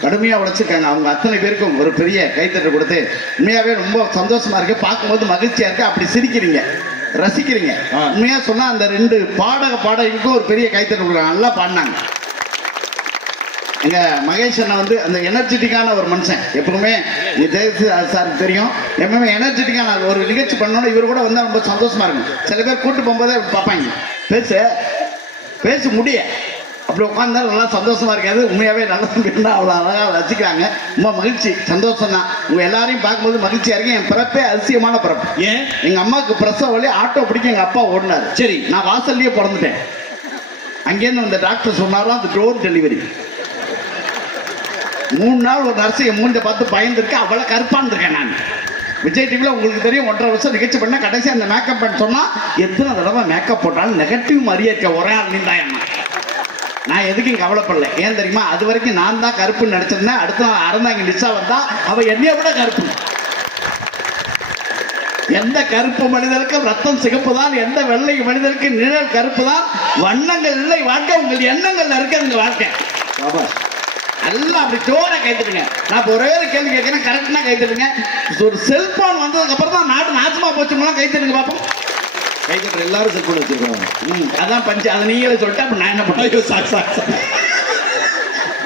கடுமையாக உழைச்சிருக்காங்க. அவங்க அத்தனை பேருக்கும் ஒரு பெரிய கைத்தட்டு கொடுத்து உண்மையாகவே ரொம்ப சந்தோஷமா இருக்கு. பார்க்கும்போது மகிழ்ச்சியா இருக்கு. அப்படி சிரிக்கிறீங்க. ரசிக்கிறீங்க. ஆ. உண்மையா சொன்னா அந்த ரெண்டு பாடக பாடகிக்கும் ஒரு பெரிய கைத்தட்டு கொடுக்குறாங்க. நல்லா பாடினாங்க. எங்க மகேஷ் அண்ணா வந்து அந்த எனர்ஜெட்டிக்கான ஒரு மனுஷன். எப்பவுமே ஜெயசு சாருக்கு தெரியும். எப்பவுமே எனர்ஜெட்டிக்கான. ஒரு நிகழ்ச்சி பண்ணோன்னா இவர் கூட வந்தா ரொம்ப சந்தோஷமா இருக்கும். சில பேர் கூட்டு போகும்போதே பார்ப்பாங்க. பேசு. பேச முடிய. அப்படி உட்காந்தா நல்லா சந்தோஷமா இருக்காது. உண்மையாவே நல்ல தம்பின்னா அவ்வளோ அழகா ரசிக்கிறாங்க. ரொம்ப மகிழ்ச்சி. சந்தோஷம் தான். உங்க எல்லாரையும் பார்க்கும்போது மகிழ்ச்சியா இருக்கு. என் பிறப்பே அதிசயமான பிறப்பு. ஏன்? எங்க அம்மாவுக்கு பிரசவ வழி ஆட்டோ பிடிக்க எங்க அப்பா ஓடினாரு. சரி. நான் வாசல்லையே பிறந்துட்டேன். அங்கேருந்து அந்த டாக்டர் சொன்னாராம் அது டோர் டெலிவரி மூணு நாள் ஒரு நர்ஸ் என் மூஞ்ச பார்த்து பயந்துருக்கு. அவ்வளோ கருப்பான் இருக்கேன் நான். விஜய் டிவியில் உங்களுக்கு தெரியும் ஒன்றரை வருஷம் நிகழ்ச்சி பண்ண கடைசி அந்த மேக்கப் பண்ண சொன்னா எத்தனை தடவை மேக்கப் போட்டாலும் நெகட்டிவ் மாதிரியே இருக்க. ஒரே ஆள் நீ தான் என்ன நான் எதுக்கும் கவலைப்படல. ஏன் தெரியுமா? அது வரைக்கும் நான் தான் கருப்புன்னு நினைச்சிருந்தேன் அடுத்த அறந்தாங்க நிச்சா வந்தா அவ என்னைய விட கருப்பு. எந்த கருப்பு மனிதருக்கும் ரத்தம் சிகப்பு தான் எந்த வெள்ளை மனிதருக்கு நிழல் கருப்பு தான்? வண்ணங்கள் இல்லை வாழ்க்கை உங்கள் எண்ணங்கள் இருக்குதுங்க வாழ்க்கை. சாபாஷ் எல்லாம் அப்படி ஜோரா கைத்துடுங்க. நான் இப்போ ஒரே ஒரு கேள்வி கேட்கிறேன் கரெக்டாக கைத்துடுங்க. ஒரு செல்போன் வந்ததுக்கு அப்புறம் தான் நாடு நாசமா போச்சுங்களாம் கைத்துடுங்க பார்ப்போம் கைத்தட்டர் எல்லாரும் செல்போன் வச்சிருக்காங்க ம். அதான் பஞ்சு அதை நீங்களே சொல்லிட்டு அப்ப நான் என்ன பண்ணுறேன் ஐயோ சாக்.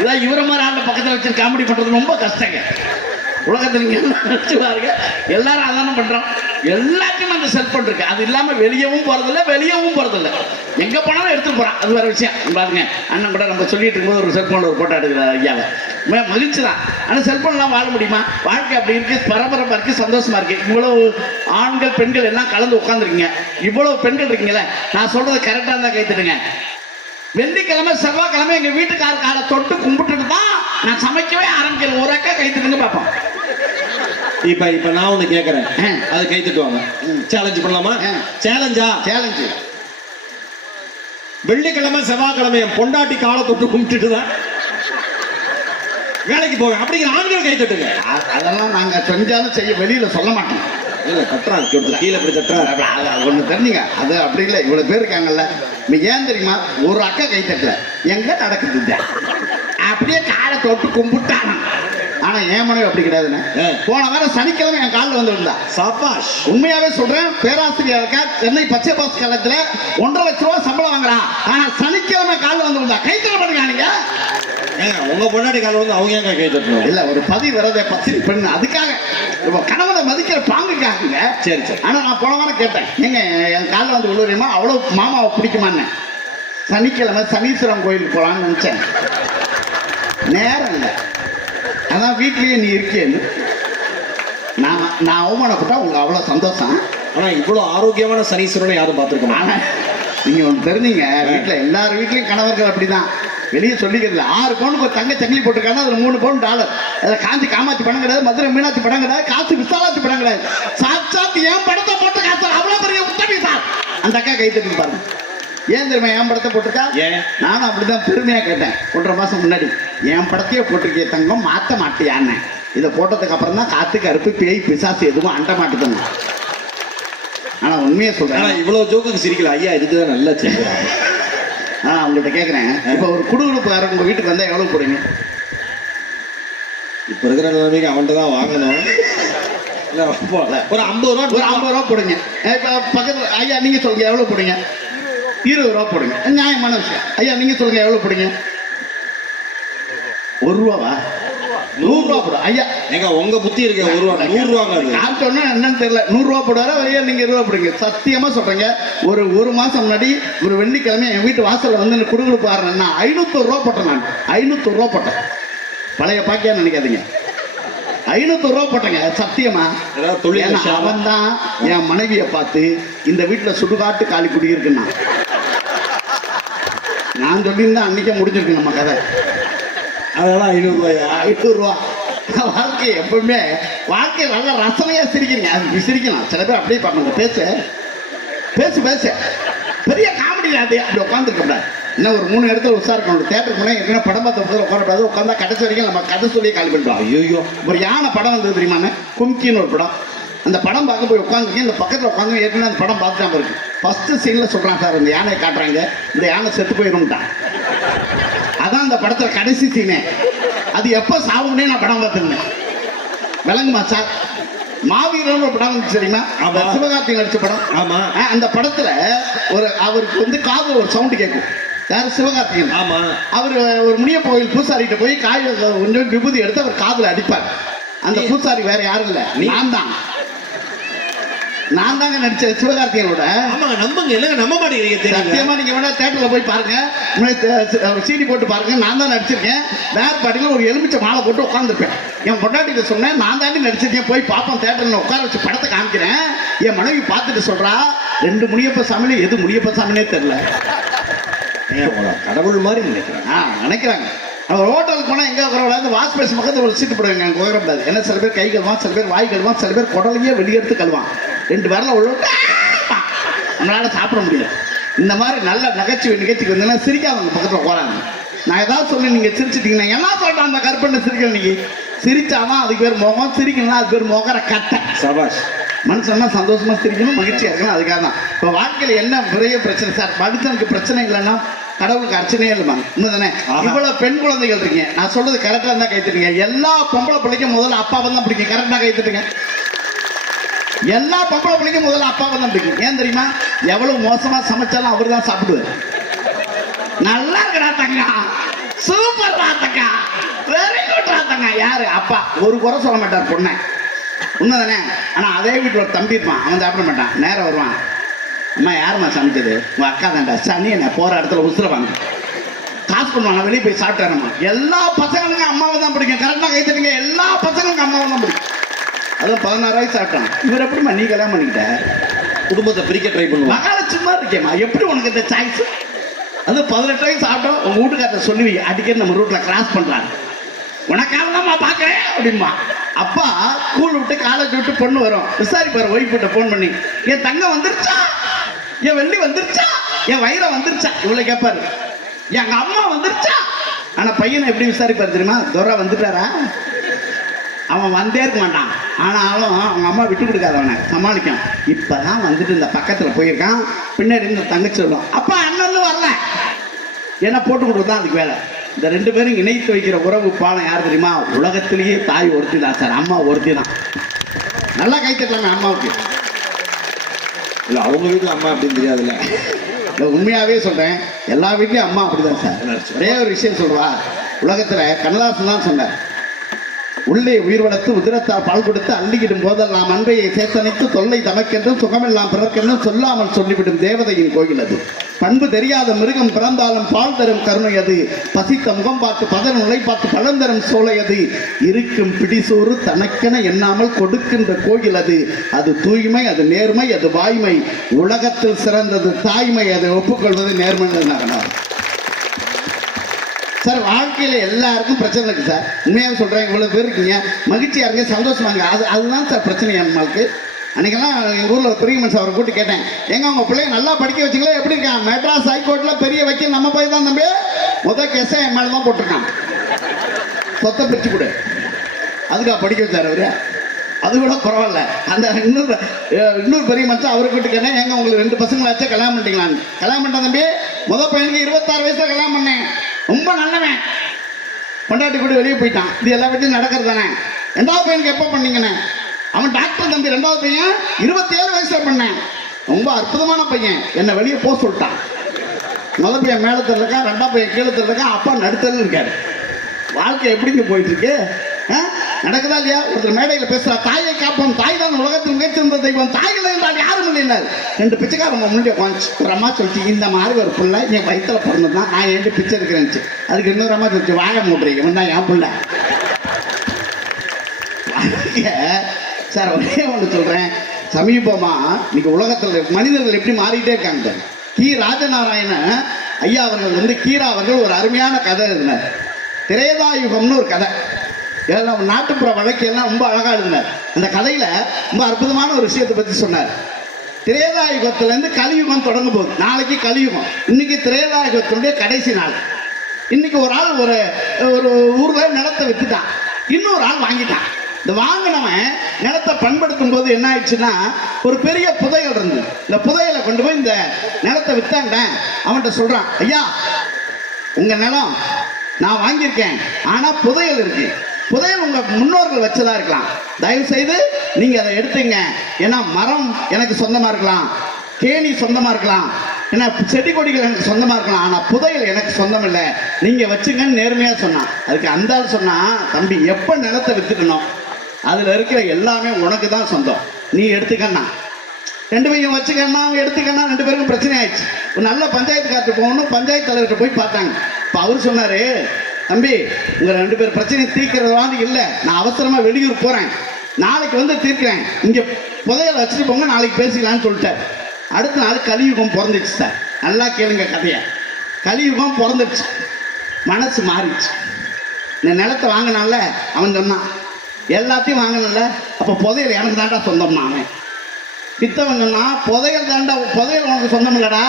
இதான் இவர மாதிரி ஆளை பக்கத்தில் வச்சு காமெடி பண்றது ரொம்ப கஷ்டங்க. உலகத்தில் நீங்க என்ன நினைச்சு பாருங்க. எல்லாரும் அதானே பண்றோம். எல்லாத்தையும் அந்த செல்போன் பண்ணிருக்கு அது இல்லாம வெளியவும் போறதில்ல வெளியவும் போறதில்ல. எங்க போனாலும் எடுத்துகிட்டு போறான். அது வேற விஷயம். பாருங்க. அண்ணன் கூட நம்ம சொல்லிட்டு இருக்கும்போது ஒரு செல்போன் ஒரு போட்டோ எடுக்கிறார் ஐயாவை மகிழ்ச்சி தான் ஆனால் செல்போன்லாம் வாழ முடியுமா? வாழ்க்கை அப்படி இருக்கு பரபரப்பா இருக்கு சந்தோஷமா இருக்கு. இவ்வளவு ஆண்கள் பெண்கள் எல்லாம் கலந்து உட்காந்துருக்கீங்க இவ்வளவு பெண்கள் இருக்கீங்களே நான் சொல்றது கரெக்டாக இருந்தால் கைத்துடுங்க வெள்ளிக்கிழமை செவ்வாய்க்கிழமை எங்க வீட்டுக்கார காலை தொட்டு கும்பிட்டுட்டு தான் நான் சமைக்கவே ஆரம்பிக்கிறேன். ஒரு அக்கா கைத்துட்டுங்க பார்ப்போம் இப்ப இப்ப நான் ஒண்ணு கேக்குறேன். அது கை தட்டுவாங்க. சேலஞ்ச் பண்ணலாமா. சேலஞ்சா சேலஞ்சு வெள்ளிக்கிழமை செவ்வாய்க்கிழமை என் பொண்டாட்டி காலை தொட்டு கும்பிட்டுட்டு தான் வேலைக்கு போவேன் அப்படிங்கிற ஆண்கள் கை தட்டுங்க. அதெல்லாம் நாங்க செஞ்சாலும் செய்ய வெளியில சொல்ல மாட்டோம். இல்ல ஒருத்தர் கீழே இப்படி தட்டுறான் ஒன்று தெரிஞ்சுங்க. அது அப்படி இல்லை. இவ்வளவு பேர் இருக்காங்கல்ல. நீ ஏன் தெரியுமா? ஒரு அக்கா கை தட்டல. எங்க நடக்குது? அப்படியே காலை தொட்டு கும்பிட்டானா? ஆனா என் மனைவி அப்படி கிடையாதுண்ணே. ஆ. போன வாரம் சனிக்கிழமை என் காலில் வந்து விழுந்தா. சபாஷ். உண்மையாவே சொல்றேன் பேராசிரியர் இருக்கா சென்னை பச்சை பாஸ் காலத்துல ஒன்றரை லட்ச ரூபா சம்பளம் வாங்குறான். ஆனா சனிக்கிழமை காலில் வந்து விழுந்தா. கை தர பண்ணுங்க நீங்க. உங்க பொண்டாட்டி காலை வந்து அவங்க ஏங்க கை தட்டணும் இல்ல ஒரு பதி வரதை பத்திரி பெண் அதுக்காக இப்போ கணவனை மதிக்கிற பாங்குக்காகுங்க சரி சரி. ஆனா நான் போன வாரம் கேட்டேன். ஏங்க என் காலில் வந்து விழுறியமா அவ்வளவு மாமாவை பிடிக்குமான்னு. சனிக்கிழமை சனீஸ்வரன் கோயிலுக்கு போலான்னு நினைச்சேன். நேரம் இல்லை. அதான் வீட்லயே நீ இருக்கியேன்னு நான் நான் அவமானப்பட்டா உங்களுக்கு அவ்வளோ சந்தோஷம். ஆனா இவ்வளவு ஆரோக்கியமான சனீஸ்வரனை யாரும் பார்த்திருக்க மாட்டாங்க ஆனா நீங்க ஒன்று தெரிஞ்சீங்க. வீட்டில் எல்லார் வீட்லயும் கணவர்கள் அப்படிதான். வெளியே சொல்லிக்கிறது ஆறு பவுனுக்கு ஒரு தங்க சங்கிலி போட்டிருக்காங்க அதுல மூணு பவுன் டாலர். அதில் காஞ்சி காமாட்சி படம் கிடையாது மதுரை மீனாட்சி படம் கிடையாது காசு விசாலாட்சி படம் கிடையாது. சாட்சாத் என் படத்தை போட்டு காசு? அவ்வளோ பெரிய உத்தமி சார் அந்த அக்கா கை தட்டி பாருங்க. ஏன் தெரியுமா என் படத்தை போட்டிருக்கா? ஏன்? நானும் அப்படிதான் பெருமையா கேட்டேன். ஒன்றரை மாசம் முன்னாடி. என் படத்தையே போட்டிருக்கே தங்கம் மாத்த மாட்டியான்னு. இதை போட்டதுக்கு அப்புறம் தான் காத்து கருப்பு பேய் பிசாசு எதுவும் அண்ட மாட்டுதுங்க ஆனா உண்மையை ஆனா சொல்றேன் இவ்வளவு ஜோக்குக்கு சிரிக்கல. ஐயா இதுக்குதான் நல்லா செய்யறாங்க ஆ உங்கள்கிட்ட கேட்குறேன் இப்போ ஒரு குடுகுடுப்புக்காரன் உங்கள் வீட்டுக்கு வந்தால் எவ்வளோ போடுங்க இப்ப இருக்கிற நிலைமைக்கு அவன்கிட்ட தான் வாங்கணும். ஒரு ஐம்பது ரூபா ஒரு ஐம்பது ரூபா போடுங்க. இப்போ பக்கத்தில் ஐயா நீங்கள் சொல்லுங்க எவ்வளோ போடுங்க? இருபது ரூபா போடுங்க. நியாயமான விஷயம். ஐயா நீங்கள் சொல்லுங்க எவ்வளோ போடுங்க? ஒரு ரூபாவா நூறுரூவா போடும் ஐயா. ஏங்க உங்க புத்தி இருக்க. ஒரு ரூபா நூறு ரூபாங்க நான் சொன்னா என்னன்னு தெரியல. நூறுரூவா போடுவாரா ஐயா நீங்கள் இருபது ரூபா போடுங்க. சத்தியமா சொல்றேங்க. ஒரு ஒரு மாசம் முன்னாடி ஒரு வெள்ளிக்கிழமை என் வீட்டு வாசல்ல வந்து குடுகுடுப்பு ஆடுறேன்னா ஐநூத்தொரு ரூபா போட்டேன் நான். ஐநூத்தொரு ரூபா போட்டேன். பழைய பாக்கியா நினைக்காதீங்க. ஐநூத்தொரு ரூபா போட்டேங்க. சத்தியமா? அவன் தான் என் மனைவியை பார்த்து இந்த வீட்டுல சுடுகாட்டு காலி குடியிருக்குன்னா. நான் சொல்லியிருந்தா அன்னைக்கே முடிஞ்சிருக்கு நம்ம கதை. அதெல்லாம் ஐநூறுரூவாயா ரூபாயா வாழ்க்கை எப்பவுமே வாழ்க்கை நல்ல ரசனையாக சிரிக்கிறீங்க. அது சிரிக்கலாம். சில பேர் அப்படியே பார்ப்பாங்க பேச பேசு பேச. பெரிய காமெடி அது அப்படி உட்காந்துருக்க இன்னும் ஒரு மூணு இடத்துல உற்சாருக்கணும் தேட்டருக்கு போனால் ஏற்கனவே படம் பார்த்த போது உட்காரப்படாது உட்காந்தா கடைசி வரைக்கும் நம்ம கதை சொல்லியே கால் பண்ணிடுவோம். ஐயோ ஒரு யானை படம் வந்தது தெரியுமாண்ணே கும்கின்னு ஒரு படம். அந்த படம் பார்க்க போய் உட்காந்துருக்கேன் இந்த பக்கத்தில் உட்காந்து ஏற்கனவே அந்த படம் பார்த்துட்டாம இருக்கு. ஃபஸ்ட்டு சீனில் சொல்கிறான் சார் இந்த யானையை காட்டுறாங்க. இந்த யானை செத்து போயிரும்ட்டான். அந்த படத்தில் கடைசி சீனே அது எப்போ சாவும்னே நான் படம் பார்த்துருந்தேன் விளங்குமா சார் மாவீரன் ஒரு படம் வந்துச்சு தெரியுமா? ஆமா. சிவகார்த்திகேயன் நடிச்ச படம். ஆமா. அந்த படத்துல ஒரு அவருக்கு வந்து காது ஒரு சவுண்ட் கேட்கும். யார்? சிவகார்த்திகேயன். ஆமா. அவர் ஒரு முனிய கோயில் பூசாரிகிட்ட போய் காய் கொஞ்சம் விபூதி எடுத்து அவர் காதுல அடிப்பார். அந்த பூசாரி வேற யாரும் இல்ல. நான் தான். நான் தாங்க நடிச்ச சிவகார்த்திகேயனோட. ஆமாங்க நம்புங்க இல்லைங்க நம்ப மாட்டேங்கிறீங்க சத்தியமா நீங்க வேணா தேட்டர்ல போய் பாருங்க. சீடி போட்டு பாருங்க. நான் தான் நடிச்சிருக்கேன். வேற பாட்டில ஒரு எலுமிச்சை மாலை போட்டு உட்காந்துருப்பேன் என் பொண்டாட்டிட்ட சொன்னேன் நான் தாண்டி நடிச்சிருக்கேன். போய் பார்ப்போம் தேட்டர்ல உட்கார வச்சு படத்தை காமிக்கிறேன். என் மனைவி பார்த்துட்டு சொல்றா ரெண்டு முனியப்ப சாமியில எது முனியப்ப சாமினே தெரியல. கடவுள் மாதிரி நினைக்கிறேன். நினைக்கிறாங்க. நம்ம ஹோட்டலுக்கு போனால் எங்கே உட்காரக்கூடாது வாஷ் பேஸ் பக்கத்தில் ஒரு சீட்டு போடுவாங்க அங்கே உட்காரக்கூடாது ஏன்னா சில பேர் கை கழுவான் சில பேர் வாய் கழுவான் சில பேர் குடலையே வெளியெடுத்து கழுவான். ரெண்டு பேரில் உள்ள! நம்மளால சாப்பிட முடியல. இந்த மாதிரி நல்ல நகைச்சுவை நிகழ்ச்சிக்கு வந்தீங்கன்னா சிரிக்காதவங்க பக்கத்தில் உட்காராங்க நான் ஏதாவது சொல்லி நீங்கள் சிரிச்சிட்டீங்கன்னா என்ன சொல்கிறேன் அந்த கற்பனை சிரிக்கல நீங்க சிரிச்சாதான் அதுக்கு பேர் முகம் சிரிக்கணும்னா அது பேர் முகர கட்டை. சபாஷ். மனுஷன்னா சந்தோஷமா சிரிக்கணும் மகிழ்ச்சியா இருக்கணும் அதுக்காக தான். இப்போ வாழ்க்கையில என்ன பெரிய பிரச்சனை? சார் மனுஷனுக்கு பிரச்சனை இல்லைன்னா கடவுளுக்கு அர்ச்சனையே இல்லைமா உண்மைதானே? ஆஹா. இவ்வளவு பெண் குழந்தைகள் இருக்கீங்க. நான் சொல்றது கரெக்டா இருந்தா கைத்துட்டீங்க எல்லா பொம்பளை பிள்ளைக்கும் முதல்ல அப்பாவை தான் பிடிக்கும். கரெக்டா கைத்துட்டுங்க எல்லா பொம்பளை பிள்ளைக்கும் முதல்ல அப்பாவை தான் பிடிக்கும் ஏன் தெரியுமா? எவ்வளவு மோசமா சமைச்சாலும் அவர் தான் சாப்பிடுவார். நல்லா இருக்கிறா Thanga super Thanga very good Thanga யாரு? அப்பா. ஒரு குறை சொல்ல மாட்டார் பொண்ணை. உண்மைதானே? ஆனா அதே வீட்டில் ஒரு தம்பி இருப்பான். அவன் சாப்பிட மாட்டான். நேரம் வருவான். அம்மா யாரும்மா சமைச்சது? உங்க அக்கா தான்டா. சனி என்ன? போற இடத்துல உசுரவாங்க காசு பண்ணுவாங்க வெளியே போய் சாப்பிட்டாரம்மா எல்லா பசங்களுக்கும் அம்மாவை தான் பிடிக்கும். கரெக்டாக கைத்தட்டுங்க எல்லா பசங்களுக்கும் அம்மாவை தான் பிடிக்கும். அதுவும் பதினாறாயிரம் சாப்பிட்டான் இவர் எப்படிம்மா நீ கல்யாணம் பண்ணிக்கிட்ட? குடும்பத்தை பிரிக்க ட்ரை பண்ணுவாங்க மகாலட்சுமா இருக்கேம்மா. எப்படி உனக்கு இந்த சாய்ஸ் அது பதினெட்டு வயசு சாப்பிட்டோம் உங்க வீட்டுக்காரத்தை சொல்லி அடிக்கடி நம்ம ரூட்ல கிராஸ் பண்றாங்க உனக்காக தான்மா பார்க்கறேன் அப்படிம்பா. அப்பா ஸ்கூல் விட்டு காலேஜ் விட்டு பொண்ணு வரும். விசாரிப்பாரு ஒய்ஃப் கிட்ட ஃபோன் பண்ணி. என் தங்கம் வந்துருச்சா? என் வெள்ளி வந்துருச்சா? என் வைரம் வந்துருச்சா? இவ்வளவு கேட்பாரு எங்க அம்மா வந்துருச்சா? ஆனா பையனை எப்படி விசாரிப்பாரு தெரியுமா? துரை வந்துட்டாரா? அவன் வந்தே இருக்க மாட்டான். ஆனாலும் அவங்க அம்மா விட்டு கொடுக்காத அவனை. சமாளிக்கும் இப்பதான் வந்துட்டு இந்த பக்கத்துல போயிருக்கான். பின்னாடி இந்த தங்கச்சி சொல்லும் அப்பா அண்ணன் வரல. ஏன்னா போட்டு கொடுத்து அதுக்கு வேலை. இந்த ரெண்டு பேரும் இணைத்து வைக்கிற உறவு பாலம் யார் தெரியுமா? உலகத்திலேயே தாய் ஒருத்தி தான் சார். அம்மா ஒருத்தி தான் நல்லா கை தட்டலாங்க அம்மாவுக்கு. இல்ல அவங்க வீட்டுல அம்மா அப்படின்னு தெரியாதுல்ல. இல்ல, உண்மையாவே சொல்றேன். எல்லா வீட்லயும் அம்மா அப்படிதான் சார். ஒரே ஒரு விஷயம் சொல்லுவா உலகத்துல கண்ணதாசன் தான் சொன்னார். உள்ளே உயிர் வளர்த்து உதிரத்தால் பால் கொடுத்து அள்ளிவிடும் போதெல்லாம் அன்பையை சேர்த்தனைத்து தொல்லை தமக்கென்றும் சுகமெல்லாம் பிறர்க்கென்றும் சொல்லாமல் சொல்லிவிடும் தேவதையின் கோயில் அது. பண்பு தெரியாத மிருகம் பிறந்தாலும் பால் தரும் கருணை அது. பசித்த முகம் பார்த்து பதன் உலை பார்த்து பழம் தரும் சோலை அது. இருக்கும் பிடிசோறு தனக்கென எண்ணாமல் கொடுக்கின்ற கோயில் அது. அது தூய்மை அது நேர்மை அது வாய்மை. உலகத்தில் சிறந்தது தாய்மை அதை ஒப்புக்கொள்வது நேர்மை நகனார் சார் வாழ்க்கையில எல்லாருக்கும் பிரச்சனை இருக்கு சார். உண்மையாக சொல்றேன் இவ்வளவு பேர் இருக்கீங்க. மகிழ்ச்சியா இருங்க சந்தோஷமா அது அதுதான் சார் பிரச்சனை நம்மளுக்கு அன்னைக்கெல்லாம் எங்க ஊர்ல ஒரு பெரிய மனுஷன் அவரை கூட்டு கேட்டேன். எங்க உங்க பிள்ளைய நல்லா படிக்க வச்சுங்களா? எப்படி இருக்கான் மெட்ராஸ் ஹைகோர்ட்ல பெரிய வக்கீல் நம்ம போய் தான் தம்பி. முத கேஸை என் மேல தான் போட்டிருக்கான். சொத்தை பிரிச்சு கொடு. அதுக்கா படிக்க வச்சார் அவரு. அது கூட பரவாயில்ல. அந்த இன்னொரு இன்னொரு பெரிய மனுஷன் அவரை கூட்டு கேட்டேன். ஏங்க உங்களுக்கு ரெண்டு பசங்களாச்சும் கல்யாணம் பண்ணிட்டீங்களான்னு? கல்யாணம் பண்ணிட்டேன் தம்பி. முத பையனுக்கு இருபத்தாறு வயசுல கல்யாணம் பண்ணேன். ரொம்ப நல்லவன். பொண்டாட்டி கூட வெளியே போயிட்டான். இது எல்லா வீட்லையும் நடக்கிறது தானே. ரெண்டாவது பையனுக்கு எப்போ பண்ணீங்கண்ணே அவன் டாக்டர் தம்பி ரெண்டாவது பையன் இருபத்தி ஏழு வயசுல பண்ணேன். ரொம்ப அற்புதமான பையன். என்னை வெளியே போக சொல்லிட்டான். முதல் பையன் மேலத்தில் இருக்கான் ரெண்டாவது பையன் கீழத்தில் இருக்கான் அப்பா நடுத்தல் இருக்காரு. வாழ்க்கை எப்படிங்க போயிட்டு இருக்கு? நடக்குதா இல்லையா? ஒருத்தர் மேடையில் பேசுறா தாயை காப்போம் தாய் தான் உலகத்தில் மிகச்சிறந்த தெய்வம். தாய்கள் என்றால் யாரும் இல்லைன்னாரு. ரெண்டு பிச்சைக்காரங்க முன்னாடி உட்காந்து ஒரு அம்மா சொல்லிச்சு இந்த மாதிரி ஒரு பிள்ளை என் வயிற்றில் பிறந்தது தான் நான் ஏன்ட்டு பிச்சை இருக்கிறேன் அதுக்கு இன்னொரு அம்மா சொல்லிச்சு வாழ மூடுறீங்க இவன் என் பிள்ளை. சார் ஒரே ஒன்று சொல்கிறேன் சமீபமாக இன்னைக்கு உலகத்தில் மனிதர்கள் எப்படி மாறிட்டே இருக்காங்க கி. ராஜநாராயண ஐயா அவர்கள் வந்து கீரா அவர்கள் ஒரு அருமையான கதை எழுதினார். திரேதாயுகம்னு ஒரு கதை. இதில் நாட்டுப்புற வழக்கியெல்லாம் ரொம்ப அழகாக எழுதினார். அந்த கதையில் ரொம்ப அற்புதமான ஒரு விஷயத்தை பற்றி சொன்னார். திரேதாயுகத்திலேருந்து கலியுகம் தொடங்க போகுது நாளைக்கு கலியுகம். இன்னைக்கு திரேதாயுகத்தினுடைய கடைசி நாள். இன்னைக்கு ஒரு ஆள் ஒரு ஒரு ஊரில் நிலத்தை விற்றுட்டான் இன்னொரு ஆள் வாங்கிட்டான். இந்த வாங்கினவன் நிலத்தை பண்படுத்தும் போது என்ன ஆயிடுச்சுன்னா ஒரு பெரிய புதையல் இருந்தது. இந்த புதையலை கொண்டு போய் இந்த நிலத்தை வித்தாண்ட அவன்கிட்ட சொல்றான் ஐயா உங்க நிலம் நான் வாங்கியிருக்கேன். ஆனா புதையல் இருக்கு. புதையல் உங்க முன்னோர்கள் வச்சதா இருக்கலாம். தயவு செய்து நீங்க அதை எடுத்துங்க. ஏன்னா மரம் எனக்கு சொந்தமா இருக்கலாம். கேணி சொந்தமா இருக்கலாம். ஏன்னா செடி கொடிகள் எனக்கு சொந்தமா இருக்கலாம். ஆனா புதையல் எனக்கு சொந்தம் இல்லை. நீங்க வச்சுங்கன்னு நேர்மையா சொன்னான். அதுக்கு அந்த சொன்னா தம்பி எப்ப நிலத்தை வித்துக்கணும்? அதுல இருக்கிற எல்லாமே உனக்கு தான் சொந்தம். நீ எடுத்துக்கண்ணா. ரெண்டு பேரும் வச்சுக்கண்ணா அவங்க ரெண்டு பேருக்கும் பிரச்சனை ஆயிடுச்சு. நல்ல பஞ்சாயத்து கார்டு போகணும் பஞ்சாயத்து தலைவர்கிட்ட போய் பார்த்தாங்க. இப்போ அவர் சொன்னாரு தம்பி உங்க ரெண்டு பேர் பிரச்சனை தீர்க்கிறதான்னு இல்லை. நான் அவசரமா வெளியூர் போறேன். நாளைக்கு வந்து தீர்க்கிறேன். இங்க புதையல வச்சுட்டு போங்க நாளைக்கு பேசிக்கலாம்னு சொல்லிட்டார் அடுத்த நாள் கலியுகம் பிறந்துச்சு சார். நல்லா கேளுங்க கதையை. கலியுகம் பிறந்துச்சு மனசு மாறிடுச்சு. இந்த நிலத்தை வாங்கினால அவன் சொன்னான் எல்லாத்தையும் வாங்கினல அப்போ புதையல் எனக்கு தாண்டா சொந்தம்னா அவன். வித்தவன் சொன்னா புதையல் தாண்டா புதையல் உனக்கு சொந்தம் இல்லடா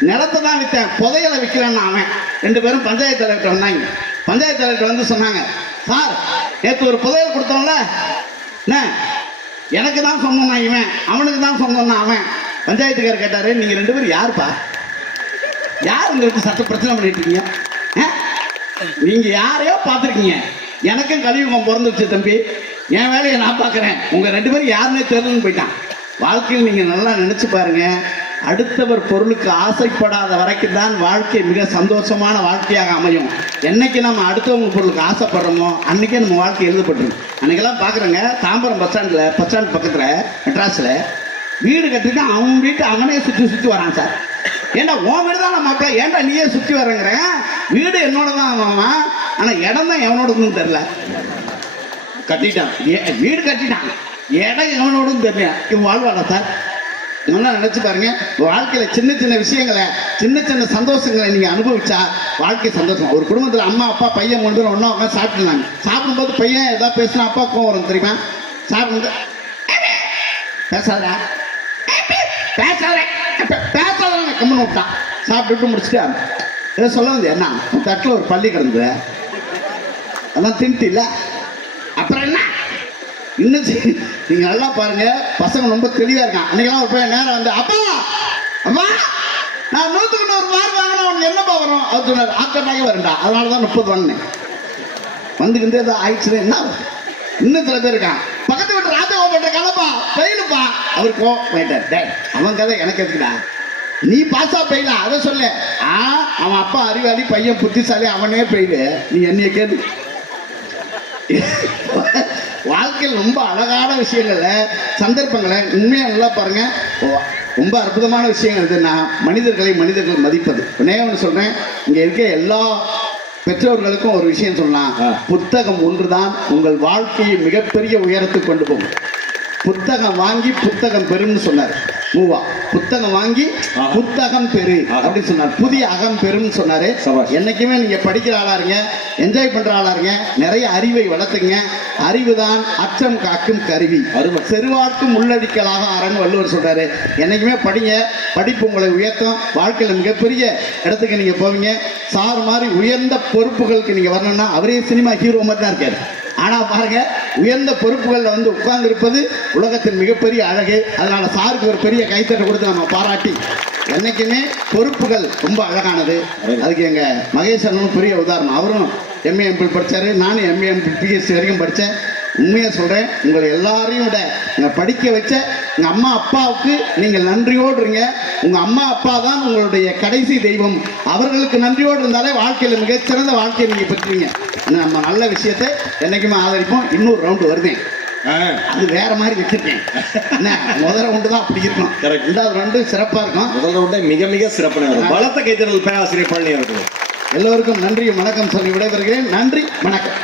நிலத்தை தான் விற்றேன் புதையலை விற்கிறேன்னு அவன். ரெண்டு பேரும் பஞ்சாயத்து தலைவர்கிட்ட வந்தாங்க. பஞ்சாயத்து தலைவர்கிட்ட வந்து சொன்னாங்க சார் நேற்று ஒரு புதையல் கொடுத்தோம்ல. என்ன? எனக்கு தான் சொந்தம்னா இவன் அவனுக்கு தான் சொந்தம்னா அவன். பஞ்சாயத்துக்காரர் கேட்டாரு நீங்க ரெண்டு பேரும் யாருப்பா? யார் உங்களுக்கு சட்ட பிரச்சனை பண்ணிட்டு இருக்கீங்க? ஆ? நீங்க யாரையோ பார்த்துருக்கீங்க. எனக்கும் கலியுகம் பிறந்துருச்சு தம்பி. என் வேலையை நான் பார்க்குறேன். உங்கள் ரெண்டு பேரும் யாருன்னே தெரியலன்னு போயிட்டான். வாழ்க்கையில் நீங்கள் நல்லா நினச்சி பாருங்கள் அடுத்தவர் பொருளுக்கு ஆசைப்படாத வரைக்கும் தான் வாழ்க்கை மிக சந்தோஷமான வாழ்க்கையாக அமையும். என்னைக்கு நம்ம அடுத்தவங்க பொருளுக்கு ஆசைப்படுறோமோ அன்னைக்கே நம்ம வாழ்க்கை எழுதப்பட்டுரும். அன்னைக்கெல்லாம் பார்க்குறேங்க தாம்பரம் பஸ் ஸ்டாண்டில் பஸ் ஸ்டாண்ட் பக்கத்தில் மெட்ராஸில் வீடு கட்டிட்டு அவன் வீட்டை அவனே சுற்றி சுற்றி வரான் சார். ஏண்டா உன் வீடு தான் மாப்பிள்ள ஏன்டா நீயே சுற்றி வரங்கிறேன் வீடு என்னோட தான் அவன். ஆனால் இடம் தான் எவனோடதுன்னு தெரில கட்டிட்டான். ஏ- வீடு கட்டிட்டான். இடம் எவனோடும் தெரியல. இவன் வாழ்வாடா சார்? நல்லா நினைச்சு பாருங்க வாழ்க்கையில சின்ன சின்ன விஷயங்களை சின்ன சின்ன சந்தோஷங்களை நீங்க அனுபவிச்சா வாழ்க்கை சந்தோஷம். ஒரு குடும்பத்துல அம்மா அப்பா பையன் மூணு பேரும் ஒன்றா உட்காந்து சாப்பிட்டுருந்தாங்க. சாப்பிடும்போது பையன் ஏதாவது பேசினா அப்பா கோவம் வரும் தெரியுமா? சாப்பிடும்போது பேசாதா பேசாத பேசாதான் கம்மன் விட்டான் சாப்பிட்டுட்டு முடிச்சுட்டு. ஏதோ சொல்ல வந்து என்ன? தட்டில் ஒரு பள்ளி கிடந்தது. அதான் தின்ட்டு இல்லை இன்னும் நீங்க நல்லா பாருங்க. பசங்க ரொம்ப தெளிவா இருக்கான் அன்னைக்கெல்லாம் ஒரு பையன் நேரம் வந்து அப்பா அம்மா நான் நூத்துக்கு நூறு மார்க் வாங்கினா அவனுக்கு என்னப்பா வரும்? அவர் சொன்னார் ஆக்கட்டாக வரும்டா. அதனால தான் முப்பது வாங்கினேன். வந்துக்கிட்டே ஏதோ ஆயிடுச்சுன்னா என்ன இன்னும் சில பேர் இருக்கான் பக்கத்து வீட்டு ராஜகோபாட்ட கலப்பா பெயிலுப்பா. அவர் போயிட்டார் டேய் அவன் கதை எனக்கு எதுக்குடா? நீ பாசா பெயிலா? அதை சொல்லு. ஆ அவன் அப்பா அறிவாளி பையன் புத்திசாலி அவனே பெயிலு. நீ என்னைய கேட்டு வாழ்க்கையில் ரொம்ப அழகான விஷயங்கள்ல சந்தர்ப்பங்களை உண்மையா நல்லா பாருங்க. ரொம்ப அற்புதமான விஷயங்கள் எதுன்னா மனிதர்களை மனிதர்கள் மதிப்பது. ஒன்று சொல்றேன். இங்க இருக்க எல்லா பெற்றோர்களுக்கும் ஒரு விஷயம் சொல்லலாம். புத்தகம் ஒன்றுதான் உங்கள் வாழ்க்கையை மிகப்பெரிய உயரத்துக்கு கொண்டு போகும். புத்தகம் வாங்கி புத்தகம் பெறும்னு சொன்னார். மூவா. புத்தகம் வாங்கி. புத்தகம் பெரு. அப்படின்னு சொன்னார். புதிய அகம் பெறும்னு சொன்னாரு. என்னைக்குமே நீங்க படிக்கிற ஆளா இருங்க என்ஜாய் பண்ற ஆளா இருங்க நிறைய அறிவை வளர்த்துங்க. அறிவுதான் அச்சம் காக்கும் கருவி. செருவாக்கும் உள்ளடிக்கலாக அரண் வள்ளுவர் சொல்றாரு. என்னைக்குமே படிங்க படிப்பு உங்களை உயர்த்தும். வாழ்க்கையில மிகப்பெரிய இடத்துக்கு நீங்க போவீங்க. சார் மாதிரி உயர்ந்த பொறுப்புகளுக்கு நீங்க வரணும்னா அவரே சினிமா ஹீரோ மாதிரி தான் இருக்காரு. ஆனா பாருங்க உயர்ந்த பொறுப்புகளில் வந்து உட்கார்ந்துருப்பது உலகத்தின் மிகப்பெரிய அழகு. அதனால சாருக்கு ஒரு பெரிய கைத்தட்டை கொடுத்து நம்ம பாராட்டி. என்னைக்குமே பொறுப்புகள் ரொம்ப அழகானது. அதுக்கு எங்க மகேஷ் அண்ணனும் பெரிய உதாரணம். அவரும் எம்ஏ எம்பி படிச்சாரு. நானும் எம்ஏ எம்பி பிஎஸ்சி வரைக்கும் படித்தேன் உண்மையா சொல்றேன். உங்களை எல்லாரையும் விட நீங்க படிக்க வச்ச எங்க அம்மா அப்பாவுக்கு நீங்கள் நன்றியோடு இருங்க உங்க அம்மா அப்பா தான் உங்களுடைய கடைசி தெய்வம். அவர்களுக்கு நன்றியோடு இருந்தாலே வாழ்க்கையில மிகச்சிறந்த வாழ்க்கையை நீங்க பெற்றுவீங்க நம்ம நல்ல விஷயத்தை என்னைக்குமே ஆதரிப்போம். இன்னொரு ரவுண்டு வருதேன் அது வேற மாதிரி வச்சிருக்கேன். என்ன முதல் ரவுண்டு தான் அப்படி Correct. ரெண்டாவது ரவுண்டு சிறப்பா இருக்கும் முதல் ரவுண்டே மிக மிக சிறப்பான பலத்த கைத்தறல் பேராசிரியர் பழனி அவர்கள் எல்லோருக்கும் நன்றி வணக்கம் சொல்லி விடைபெறுகிறேன். நன்றி வணக்கம்.